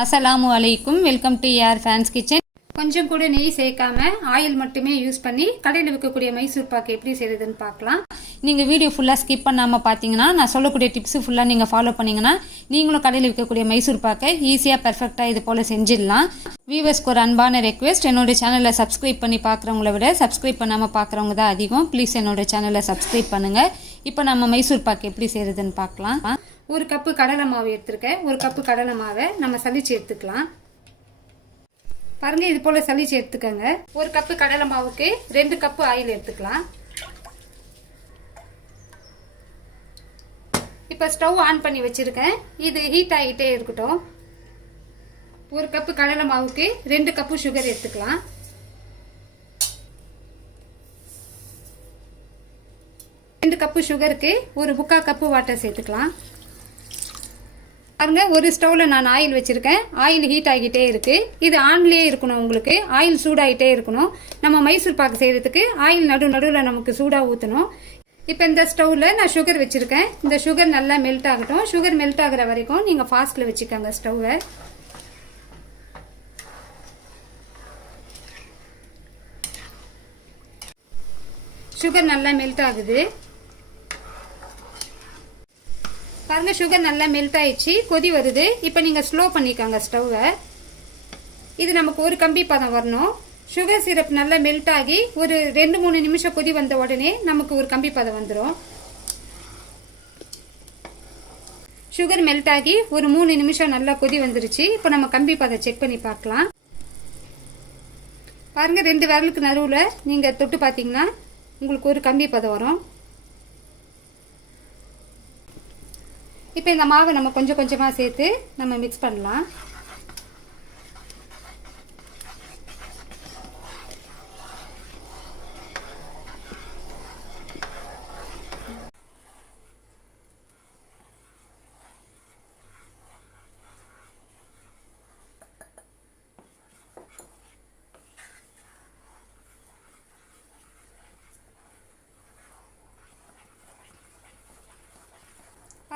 அஸ்ஸலாமு அலைக்கும் welcome to air fans kitchen கொஞ்சம் கூட நெய் சேர்க்காம ஆயில் மட்டுமே யூஸ் பண்ணி கடையில் விற்கக்கூடிய மைசூர் பாக்கு எப்படி செய்யுதுன்னு பார்க்கலாம். நீங்கள் வீடியோ ஃபுல்லாக ஸ்கிப் பண்ணாமல் பார்த்தீங்கன்னா நான் சொல்லக்கூடிய டிப்ஸ் ஃபுல்லாக நீங்கள் ஃபாலோ பண்ணீங்கன்னா நீங்களும் கடையில் விற்கக்கூடிய மைசூர் பாக்கை ஈஸியாக பர்ஃபெக்டாக இது போல் செஞ்சிடலாம். வியூவர்ஸ்க்கு ஒரு அன்பான ரெக்வெஸ்ட் என்னோட சேனலை சப்ஸ்கிரைப் பண்ணி பார்க்குறவங்கள விட சப்ஸ்கிரைப் பண்ணாமல் பார்க்குறவங்க தான் அதிகம். ப்ளீஸ் என்னோட சேனலை சப்ஸ்கிரைப் பண்ணுங்கள் இப்போ நம்ம மைசூர் பாக்கு எப்படி செய்யறதுன்னு பார்க்கலாம். ஒரு கப்பு கடலை மாவு எடுத்திருக்கேன். ஒரு கப்பு கடலை மாவை நம்ம சலிச்சு எடுத்துக்கலாம். பாருங்க இது போல சலிச்சு எடுத்துக்கோங்க. ஒரு கப்பு கடலை மாவுக்கு ரெண்டு கப்பு ஆயில் எடுத்துக்கலாம். இப்போ ஸ்டவ் ஆன் பண்ணி வச்சிருக்கேன். இது ஹீட் ஆகிட்டே இருக்கட்டும். ஒரு கப்பு கடலை மாவுக்கு ரெண்டு கப்பு சுகர் எடுத்துக்கலாம். கப்பு சுகருக்கு ஒரு முக்கால் கப்பு வாட்டர் சேர்த்துக்கலாம். பாருங்க ஒரு ஸ்டவ்வில் நான் ஆயில் வச்சுருக்கேன். ஆயில் ஹீட் ஆகிட்டே இருக்குது இது ஆன்லேயே இருக்கணும் உங்களுக்கு. ஆயில் சூடாகிட்டே இருக்கணும். நம்ம மைசூர் பாக்கு செய்கிறதுக்கு ஆயில் நடு நடுவில் நமக்கு சூடாக ஊற்றணும் இப்போ இந்த ஸ்டவ்வில் நான் சுகர் வச்சுருக்கேன். இந்த சுகர் நல்லா மெல்ட் ஆகட்டும். சுகர் மெல்ட் ஆகிற வரைக்கும் நீங்கள் ஃபாஸ்ட்டில் வச்சுக்கோங்க ஸ்டவ்வை சுகர் நல்லா மெல்ட் ஆகுது. பாருங்க சுகர் நல்லா மெல்ட் ஆயிடுச்சு. கொதி வருது. இப்போ நீங்கள் ஸ்லோ பண்ணிக்கோங்க ஸ்டவ்வை இது நமக்கு ஒரு கம்பி பதம் வரணும். சுகர் சிரப் நல்லா மெல்ட் ஆகி ஒரு ரெண்டு மூணு நிமிஷம் கொதி வந்த உடனே நமக்கு ஒரு கம்பி பதம் வந்துடும் சுகர் மெல்ட் ஆகி ஒரு மூணு நிமிஷம் நல்லா கொதி வந்துருச்சு. இப்போ நம்ம கம்பி பதம் செக் பண்ணி பார்க்கலாம். பாருங்கள் ரெண்டு விரலுக்கு நடுவில் நீங்கள் தொட்டு பார்த்தீங்கன்னா உங்களுக்கு ஒரு கம்பி பதம் வரும். இப்போ இந்த மாவை நம்ம கொஞ்சம் கொஞ்சமாக சேர்த்து நம்ம மிக்ஸ் பண்ணலாம்.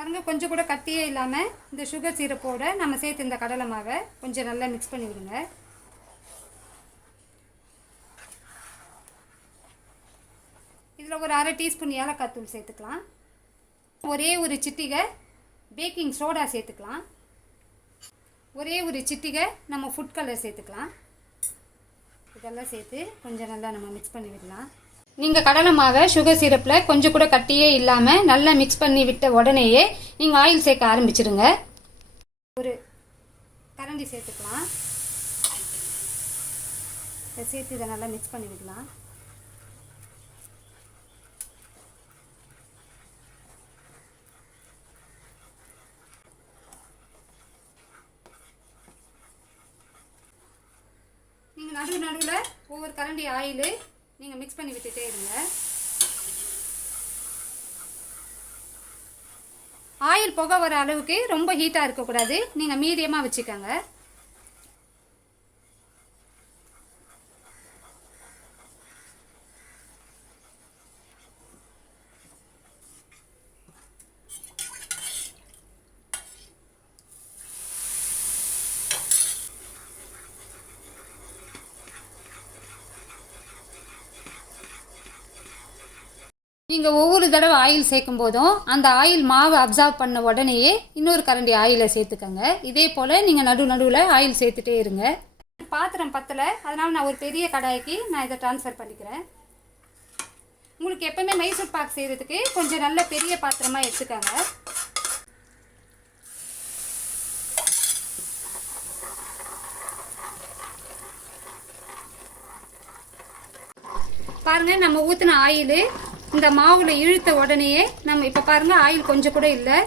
பாருங்கள் கொஞ்சம் கூட கட்டியே இல்லாமல் இந்த சுகர் சீரப்போட நம்ம சேர்த்து இந்த கடலை மாவை கொஞ்சம் நல்லா மிக்ஸ் பண்ணி விடுங்க. இதில் ஒரு அரை டீஸ்பூன் ஏலக்காய் தூள் சேர்த்துக்கலாம். ஒரே ஒரு சிட்டிகை பேக்கிங் சோடா சேர்த்துக்கலாம். ஒரே ஒரு சிட்டிகை நம்ம ஃபுட் கலர் சேர்த்துக்கலாம். இதெல்லாம் சேர்த்து கொஞ்சம் நல்லா நம்ம மிக்ஸ் பண்ணி விடலாம். நீங்கள் கடலை மாவை சுகர் சிரப்பில் கொஞ்சம் கூட கட்டியே இல்லாமல் நல்லா மிக்ஸ் பண்ணி விட்ட உடனேயே நீங்கள் ஆயில் சேர்க்க ஆரம்பிச்சிடுங்க ஒரு கரண்டி சேர்த்துக்கலாம். இதை சேர்த்து இதை நல்லா மிக்ஸ் பண்ணி விடலாம். நீங்கள் நடுவு நடுவில் ஒவ்வொரு கரண்டி ஆயில் நீங்கள் மிக்ஸ் பண்ணி விட்டுட்டே இருங்க. ஆயில் புகை வர அளவுக்கு ரொம்ப ஹீட்டாக இருக்கக்கூடாது. நீங்கள் மீடியமாக வச்சுக்கோங்க. நீங்கள் ஒவ்வொரு தடவை ஆயில் சேர்க்கும் போதும் அந்த ஆயில் மாவை அப்சர்வ் பண்ண உடனேயே இன்னொரு கரண்டி ஆயிலை சேர்த்துக்கங்க. இதே போல் நீங்கள் நடு நடுவில் ஆயில் சேர்த்துட்டே இருங்க. பாத்திரம் பத்தலை. அதனால் நான் ஒரு பெரிய கடாய்க்கு நான் இதை ட்ரான்ஸ்ஃபர் பண்ணிக்கிறேன். உங்களுக்கு எப்போவுமே மைசூர் பாக் செய்கிறதுக்கு கொஞ்சம் நல்ல பெரிய பாத்திரமாக எடுத்துக்கோங்க. பாருங்கள் நம்ம ஊற்றின ஆயில் இந்த மாவில் இழுத்த உடனேயே நம்ம இப்போ பாருங்கள் ஆயில் கொஞ்சம் கூட இல்லை.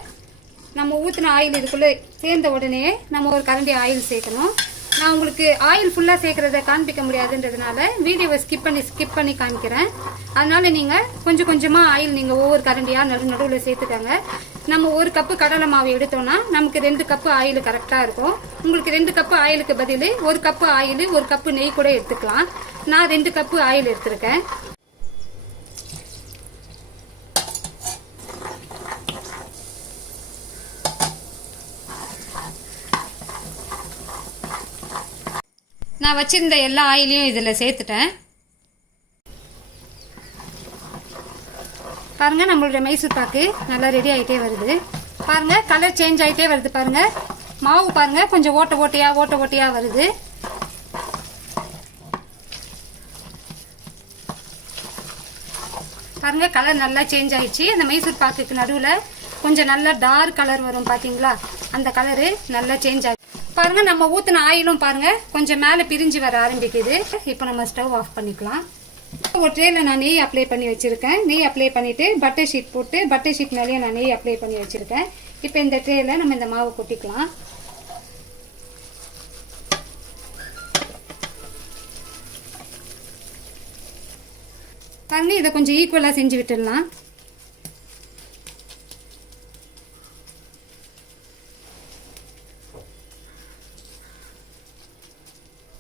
நம்ம ஊற்றின ஆயில் இதுக்குள்ளே சேர்ந்த உடனே நம்ம ஒரு கரண்டி ஆயில் சேர்க்கணும். நான் உங்களுக்கு ஆயில் ஃபுல்லாக சேர்க்குறத காண்பிக்க முடியாதுன்றதுனால வீடியோவை ஸ்கிப் பண்ணி ஸ்கிப் பண்ணி காமிக்கிறேன். அதனால் நீங்கள் கொஞ்சம் கொஞ்சமாக ஆயில் நீங்கள் ஒவ்வொரு கரண்டியாக நடு நடுவில் சேர்த்துக்கோங்க. நம்ம ஒரு கப்பு கடலை மாவு எடுத்தோம்னா நமக்கு ரெண்டு கப்பு ஆயில் கரெக்டாக இருக்கும். உங்களுக்கு ரெண்டு கப்பு ஆயிலுக்கு பதில் ஒரு கப்பு ஆயில் ஒரு கப்பு நெய் கூட எடுத்துக்கலாம். நான் ரெண்டு கப்பு ஆயில் எடுத்திருக்கேன். நான் வச்சுருந்த எல்லா ஆயிலையும் இதில் சேர்த்துட்டேன். பாருங்கள் நம்மளுடைய மைசூர் பாக்கு நல்லா ரெடி ஆகிட்டே வருது. பாருங்கள் கலர் சேஞ்ச் ஆகிட்டே வருது பாருங்கள் மாவு பாருங்கள் கொஞ்சம் ஓட்ட ஓட்டையாக ஓட்ட ஓட்டையாக வருது. பாருங்க கலர் நல்லா சேஞ்ச் ஆயிடுச்சு. அந்த மைசூர் பாக்குக்கு நடுவில் கொஞ்சம் நல்லா டார்க் கலர் வரும் பார்த்தீங்களா அந்த கலரு நல்லா சேஞ்ச் ஆகி பாருங்க நம்ம ஊத்தின ஆயிலும் பாருங்க கொஞ்சம் மேலே பிரிஞ்சு வர ஆரம்பிக்குது. இப்போ நம்ம ஸ்டவ் ஆஃப் பண்ணிக்கலாம். ஒரு ட்ரேல நான் நெய் அப்ளை பண்ணி வச்சிருக்கேன். நெய் அப்ளை பண்ணிட்டு பட்டர் ஷீட் போட்டு பட்டர் ஷீட் மேலேயே நான் நெய் அப்ளை பண்ணி வச்சிருக்கேன். இப்போ இந்த ட்ரேல நம்ம இந்த மாவு கொட்டிக்கலாம். பாருங்க இதை கொஞ்சம் ஈக்குவலாக செஞ்சு விட்டுடலாம்.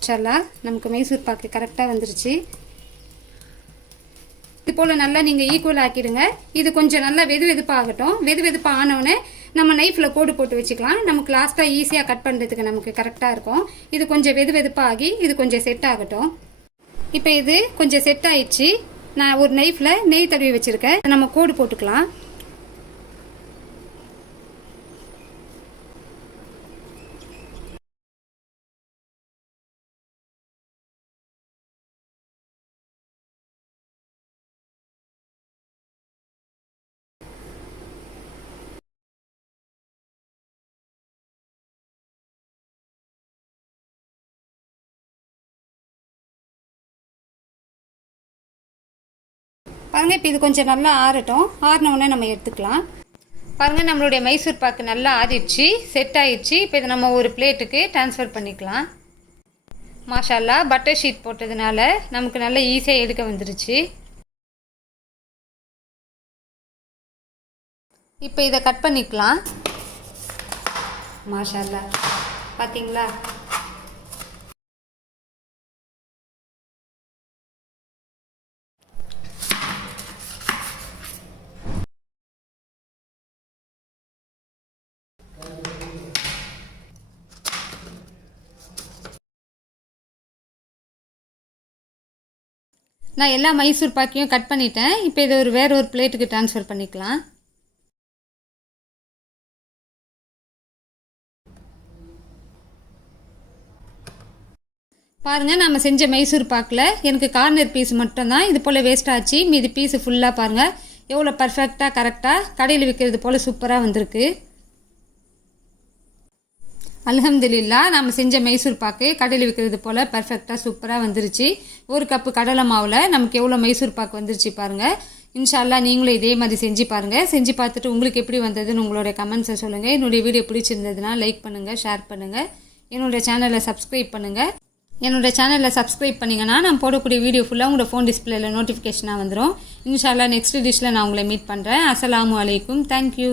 சல்லா நமக்கு மைசூர் பாக்கு கரெக்டாக வந்துருச்சு. இது போல் நல்லா நீங்கள் ஈக்குவல் ஆக்கிடுங்க. இது கொஞ்சம் நல்லா வெது வெதுப்பாகட்டும். வெது வெதுப்பாக ஆனவுடனே நம்ம நைஃப்பில் கோடு போட்டு வச்சுக்கலாம். நமக்கு லாஸ்ட்டாக ஈஸியாக கட் பண்ணுறதுக்கு நமக்கு கரெக்டாக இருக்கும். இது கொஞ்சம் வெது வெதுப்பாகி இது கொஞ்சம் செட் ஆகட்டும். இப்போ இது கொஞ்சம் செட் ஆயிடுச்சு. நான் ஒரு நைஃப்பில் நெய் தடவி வச்சுருக்கேன். நம்ம கோடு போட்டுக்கலாம். பாருங்கள் இப்போ இது கொஞ்சம் நல்லா ஆறட்டும். ஆறினவுடனே நம்ம எடுத்துக்கலாம். பாருங்கள் நம்மளுடைய மைசூர் பாக்கு நல்லா ஆறிடுச்சு செட் ஆயிடுச்சு. இப்போ இதை நம்ம ஒரு பிளேட்டுக்கு ட்ரான்ஸ்ஃபர் பண்ணிக்கலாம். மாஷால்லா பட்டர் ஷீட் போட்டதுனால நமக்கு நல்லா ஈஸியாக எடுக்க வந்துருச்சு. இப்போ இதை கட் பண்ணிக்கலாம். மாஷால்லா பார்த்தீங்களா நான் எல்லா மைசூர் பாக்கையும் கட் பண்ணிட்டேன். இப்போ இதை ஒரு வேற ஒரு பிளேட்டுக்கு ட்ரான்ஸ்ஃபர் பண்ணிக்கலாம். பாருங்கள் நம்ம செஞ்ச மைசூர் பாக்கில் எனக்கு கார்னர் பீஸ் மட்டும்தான். இது போல் வேஸ்ட் ஆச்சு. மீதி பீஸு ஃபுல்லாக பாருங்கள் எவ்வளோ பர்ஃபெக்டாக கரெக்டாக கடையில் விற்கிறது போல் சூப்பராக வந்திருக்கு. அல்ஹம்துலில்லா நம்ம செஞ்ச மைசூர் பாக்கு கடையில் விற்கிறது போல் பர்ஃபெக்டாக சூப்பராக வந்துருச்சு. ஒரு கப்பு கடலை மாவில் நமக்கு எவ்வளோ மைசூர் பாக்கு வந்துருச்சு பாருங்கள் இன்ஷால்லா நீங்களும் இதே மாதிரி செஞ்சு பாருங்கள் செஞ்சு பார்த்துட்டு உங்களுக்கு எப்படி வந்ததுன்னு உங்களுடைய கமெண்ட்ஸை சொல்லுங்கள் என்னுடைய வீடியோ பிடிச்சிருந்ததுன்னா லைக் பண்ணுங்கள் ஷேர் பண்ணுங்கள் என்னுடைய சேனலை சப்ஸ்கிரைப் பண்ணுங்கள் என்னோடய சேனலில் சப்ஸ்கிரைப் பண்ணிங்கன்னா நான் போடக்கூடிய வீடியோ ஃபுல்லாக உங்களோட ஃபோன் டிஸ்பிளேல நோட்டிஃபிகேஷனாக வந்துடும் இன்ஷால்லா நெக்ஸ்ட் டிஷ்ஷில் நான் உங்களை மீட் பண்ணுறேன் அஸ்லாம் அலைக்கும். தேங்க்யூ